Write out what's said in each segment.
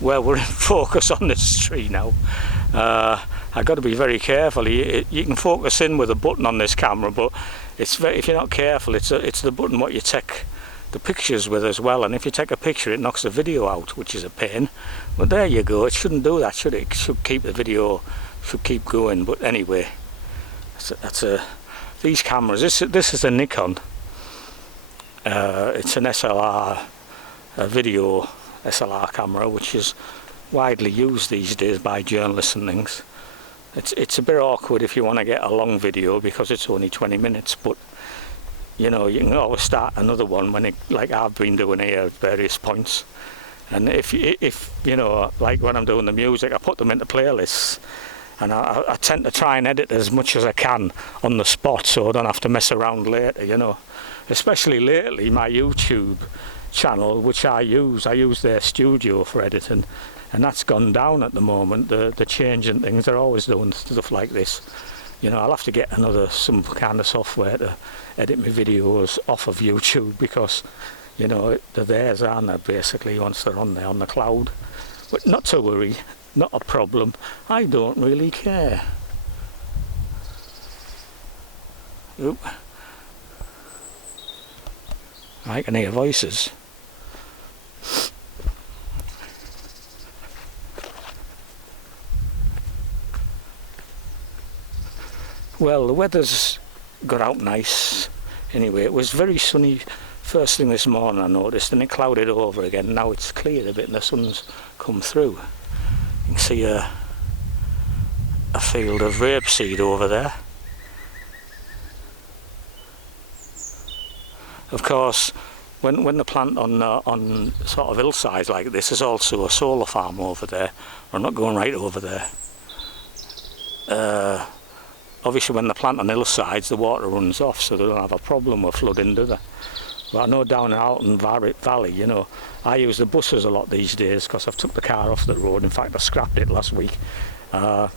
Well, we're in focus on this tree now. I've got to be very careful. You can focus in with a button on this camera, but if you're not careful, it's the button what you take the pictures with as well. And if you take a picture, it knocks the video out, which is a pain. But there you go. It shouldn't do that, should it? It should keep the video, should keep going. But anyway, these cameras. This is a Nikon. It's an SLR, a video SLR camera, which is widely used these days by journalists and things. It's a bit awkward if you want to get a long video because it's only 20 minutes, but you know, you can always start another one when like I've been doing here at various points. And if you know, like when I'm doing the music, I put them into playlists, and I tend to try and edit as much as I can on the spot so I don't have to mess around later, you know. Especially lately, my YouTube channel, which I use their studio for editing, and that's gone down at the moment. The changing things, they're always doing stuff like this. You know, I'll have to get some kind of software to edit my videos off of YouTube, because you know they're theirs, aren't they, basically, once they're on there on the cloud. But not to worry, not a problem. I don't really care. Oop. I can hear voices. Well, the weather's got out nice. Anyway, it was very sunny first thing this morning, I noticed, and it clouded over again. Now it's cleared a bit and the sun's come through. You can see a field of rapeseed over there. Of course, when they plant on sort of hillsides like this, there's also a solar farm over there. I'm not going right over there. Obviously, when they plant on hillsides, the water runs off, so they don't have a problem with flooding, do they? But I know down out in Valley, you know, I use the buses a lot these days because I've took the car off the road. In fact, I scrapped it last week. But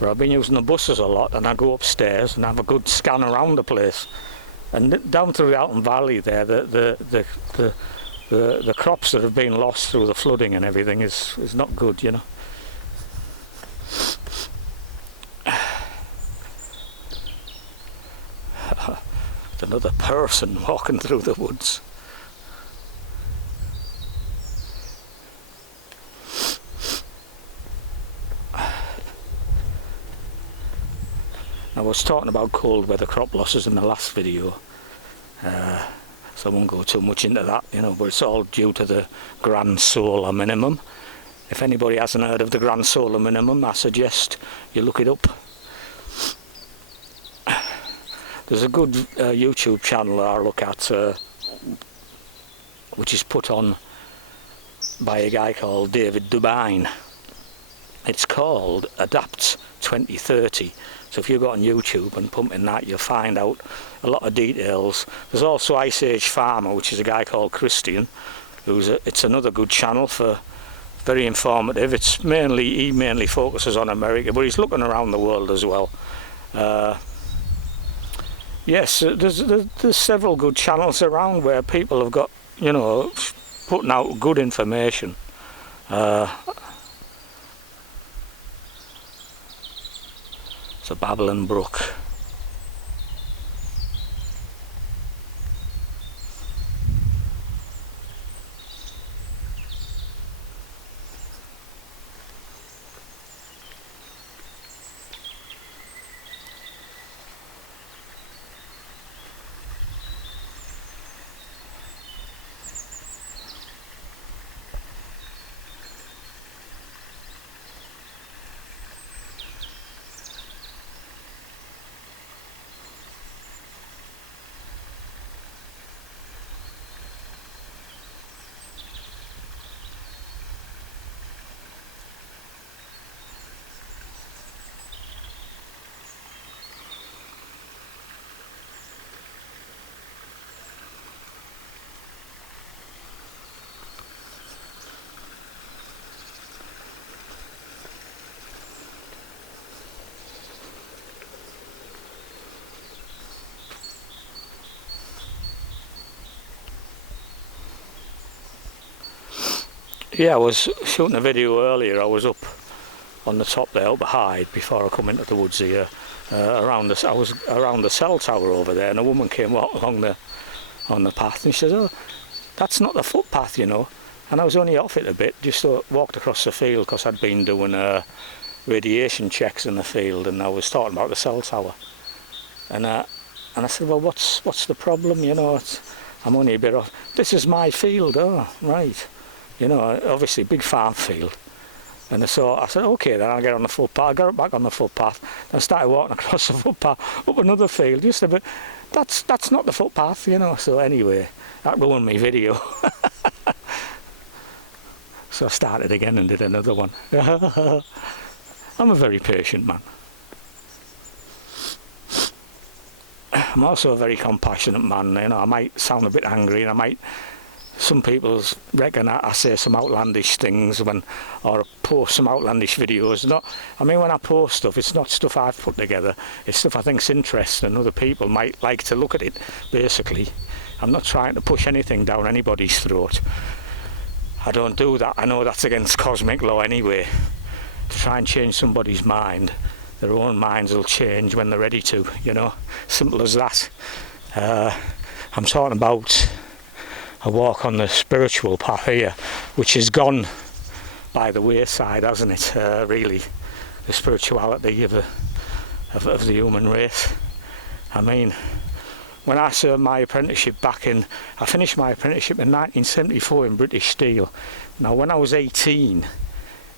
I've been using the buses a lot, and I go upstairs and have a good scan around the place. And down through the Alton Valley there, the crops that have been lost through the flooding and everything is not good, you know. There's another person walking through the woods. I was talking about cold weather crop losses in the last video, so I won't go too much into that, you know, but it's all due to the grand solar minimum. If anybody hasn't heard of the grand solar minimum, I suggest you look it up. There's a good YouTube channel I look at, which is put on by a guy called David Dubine. It's called Adapt 2030. So if you go on YouTube and pump in that, you'll find out a lot of details. There's also Ice Age Farmer, which is a guy called Christian, it's another good channel, for very informative. He mainly focuses on America, but he's looking around the world as well. Yes, there's several good channels around where people have got, you know, putting out good information. It's a babbling brook. Yeah, I was shooting a video earlier. I was up on the top there, up Hyde, before I come into the woods here. I was around the cell tower over there, and a woman came along on the path, and she said, "Oh, that's not the footpath, you know." And I was only off it a bit, just walked across the field, because I'd been doing radiation checks in the field, and I was talking about the cell tower. And I said, "Well, what's the problem? You know, I'm only a bit off. This is my field." "Oh, right." You know, obviously big farm field. And so I said, "Okay, then I'll get on the footpath." I got back on the footpath and started walking across the footpath up another field, just a bit. That's not the footpath, you know. So anyway, that ruined my video. So I started again and did another one. I'm a very patient man. I'm also a very compassionate man. You know, I might sound a bit angry, and some people reckon I say some outlandish things or post some outlandish videos. I mean, when I post stuff, it's not stuff I've put together. It's stuff I think's interesting, and other people might like to look at it. Basically, I'm not trying to push anything down anybody's throat. I don't do that. I know that's against cosmic law anyway. To try and change somebody's mind, their own minds will change when they're ready to. You know, simple as that. I'm talking about a walk on the spiritual path here, which has gone by the wayside, hasn't it? Really, the spirituality of the human race. I mean, when I served my apprenticeship I finished my apprenticeship in 1974 in British Steel. Now, when I was 18,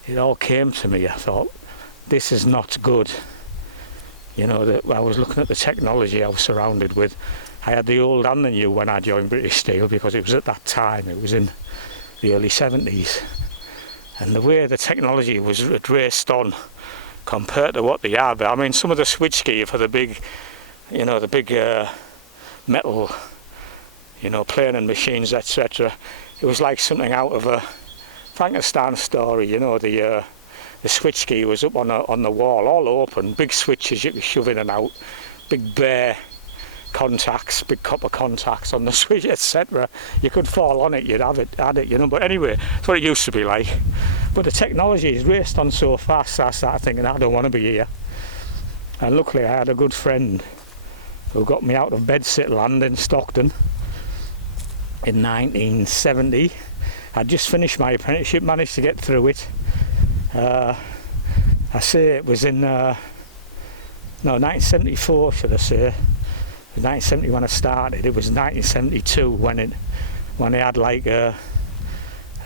it all came to me. I thought, this is not good. You know, I was looking at the technology I was surrounded with. I had the old and the new when I joined British Steel, because it was at that time, it was in the early 70s. And the way the technology was raced on compared to what they had. I mean, some of the switchgear for the big, you know, the big metal, you know, planing machines, etc. It was like something out of a Frankenstein story, you know. The switchgear was up on the wall, all open, big switches you could shove in and out, big bare contacts, big copper contacts on the switch, etc. You could fall on it, you'd had it, you know. But anyway, that's what it used to be like. But the technology is raced on so fast, I started thinking, I don't want to be here. And luckily I had a good friend who got me out of bedsit land in Stockton in 1970. I'd just finished my apprenticeship, managed to get through it. I say it was in 1974, should I say. 1970 when I started. It was 1972 when I had like a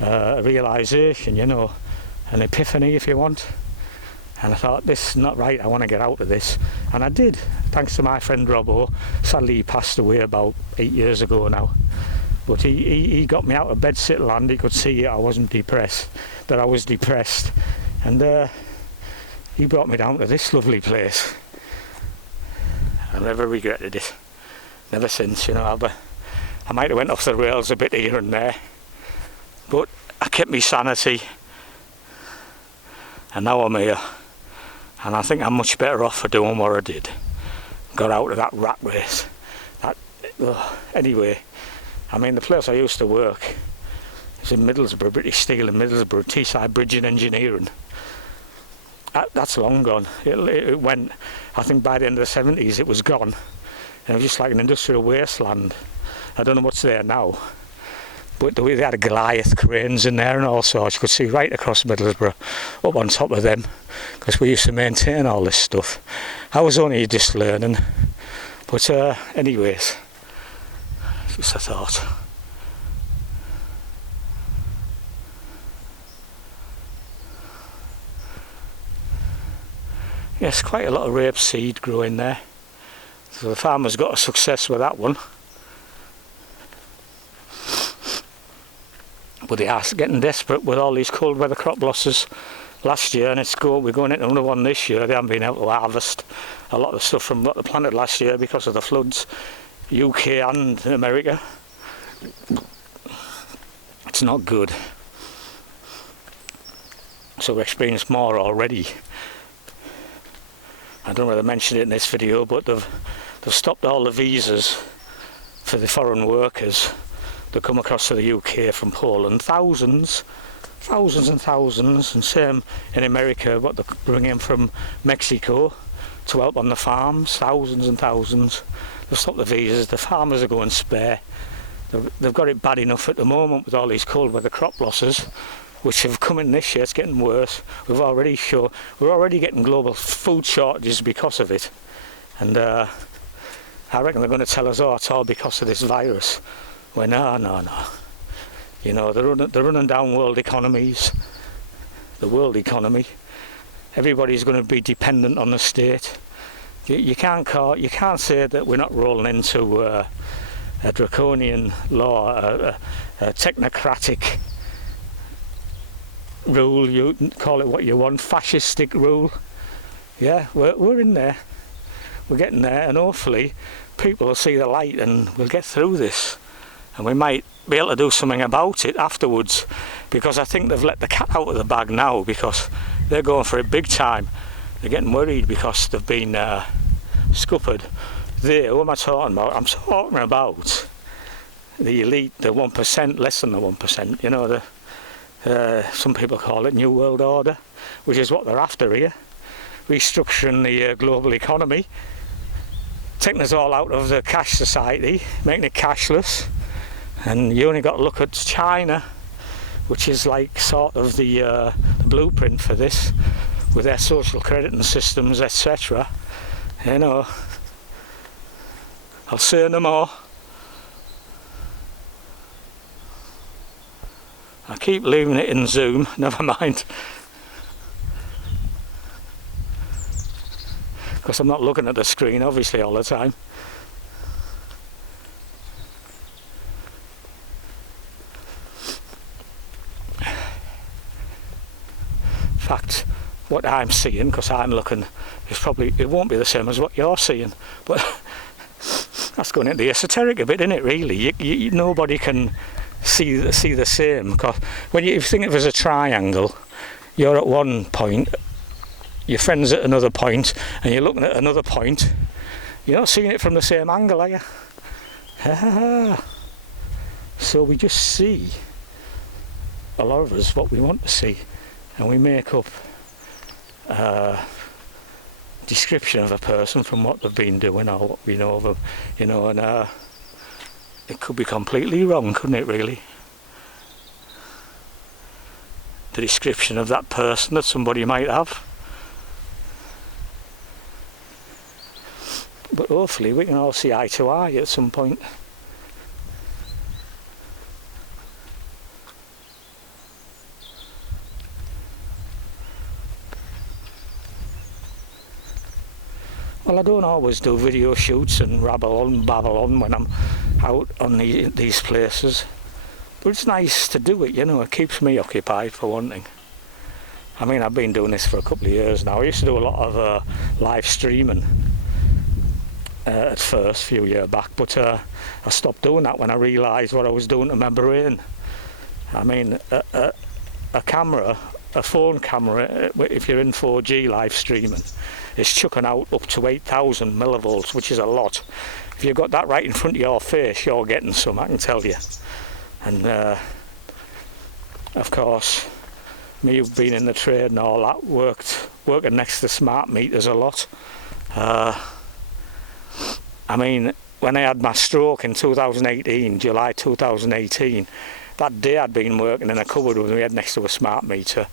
realisation, you know, an epiphany, if you want. And I thought, this is not right, I want to get out of this. And I did, thanks to my friend Robbo. Sadly, he passed away about 8 years ago now. But he got me out of bedsit land. He could see I wasn't depressed, that I was depressed. And he brought me down to this lovely place. I never regretted it. Never since, you know. I might have went off the rails a bit here and there, but I kept my sanity. And now I'm here. And I think I'm much better off for doing what I did. Got out of that rat race. Anyway, I mean, the place I used to work is in Middlesbrough, British Steel in Middlesbrough, Teesside Bridge and Engineering. That's long gone. It went, I think by the end of the 70s it was gone. And it was just like an industrial wasteland. I don't know what's there now. But they had Goliath cranes in there and all sorts. You could see right across Middlesbrough, up on top of them, because we used to maintain all this stuff. I was only just learning. But anyways, just a thought. Yes, quite a lot of rapeseed growing there. So the farmer's got a success with that one. But they are getting desperate with all these cold weather crop losses last year, and we're going into another one this year. They haven't been able to harvest a lot of stuff from what they planted last year because of the floods, UK and America. It's not good. So we've experienced more already. I don't know whether I mentioned it in this video, but they've stopped all the visas for the foreign workers that come across to the UK from Poland. Thousands thousands and thousands, and same in America, what they're bringing from Mexico to help on the farms, thousands and thousands. They've stopped the visas, the farmers are going spare. They've got it bad enough at the moment with all these cold weather crop losses, which have come in this year. It's getting worse. We're already getting global food shortages because of it, and I reckon they're going to tell us, oh, it's all because of this virus. Well, no. You know, they're running down world economies, the world economy. Everybody's going to be dependent on the state. You can't say that we're not rolling into a draconian law, a technocratic rule. You call it what you want, fascistic rule. Yeah, we're in there. We're getting there, and hopefully people will see the light and we'll get through this. And we might be able to do something about it afterwards, because I think they've let the cat out of the bag now, because they're going for it big time. They're getting worried because they've been scuppered. Who am I talking about? I'm talking about the elite, the 1%, less than the 1%. You know, some people call it New World Order, which is what they're after here. Restructuring the global economy, taking us all out of the cash society, making it cashless. And you only got to look at China, which is like sort of the blueprint for this, with their social crediting systems, etc. You know, I'll say no more. I keep leaving it in Zoom, never mind. Because I'm not looking at the screen, obviously, all the time. In fact, what I'm seeing, because I'm looking, it won't be the same as what you're seeing, but that's going into the esoteric a bit, isn't it, really? Nobody can see the same, because when you think of it as a triangle, you're at one point, your friend's at another point, and you're looking at another point. You're not seeing it from the same angle, are you? So we just see, a lot of us, what we want to see, and we make up a description of a person from what they've been doing or what we know of them, you know, and it could be completely wrong, couldn't it, really? The description of that person that somebody might have. But hopefully we can all see eye to eye at some point. Well, I don't always do video shoots and babble on when I'm out on these places, but it's nice to do it, you know. It keeps me occupied, for one thing. I mean, I've been doing this for a couple of years now. I used to do a lot of live streaming at first, a few years back, but I stopped doing that when I realised what I was doing to my brain. I mean, a phone camera, if you're in 4G live streaming, is chucking out up to 8,000 millivolts, which is a lot. If you've got that right in front of your face, you're getting some, I can tell you. And of course, me who've been in the trade and all that, working next to smart meters a lot. I mean, when I had my stroke in 2018, July 2018, that day I'd been working in a cupboard with my head next to a smart meter,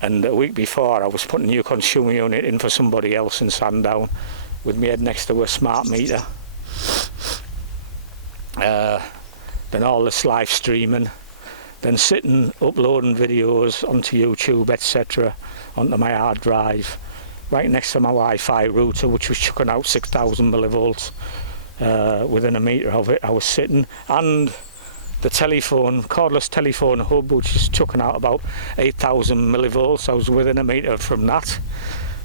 and a week before I was putting a new consumer unit in for somebody else in Sandown with my head next to a smart meter. Then all this live streaming, then sitting uploading videos onto YouTube, etc., onto my hard drive, right next to my Wi-Fi router, which was chucking out 6,000 millivolts within a metre of it. I was sitting, and the cordless telephone hub, which is chucking out about 8,000 millivolts. I was within a metre from that.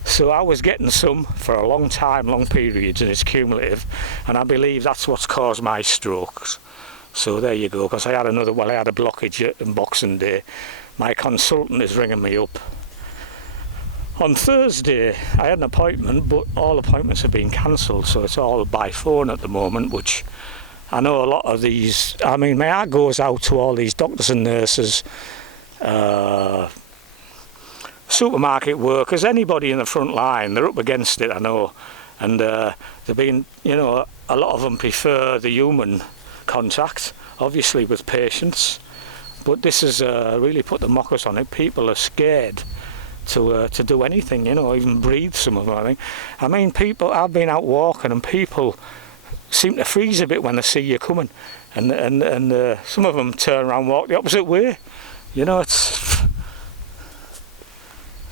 So I was getting some for a long time, long periods, and it's cumulative. And I believe that's what's caused my strokes. So there you go, because I had a blockage on Boxing Day. My consultant is ringing me up. On Thursday, I had an appointment, but all appointments have been cancelled, so it's all by phone at the moment, which I know a lot of these, I mean, my heart goes out to all these doctors and nurses supermarket workers, anybody in the front line, they're up against it, I know. And they've been, you know, a lot of them prefer the human contact, obviously with patients. But this has really put the mockers on it. People are scared to do anything, you know, even breathe, some of them, I think. I mean, people, I've been out walking and people seem to freeze a bit when they see you coming. And some of them turn around and walk the opposite way. You know, it's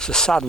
a sad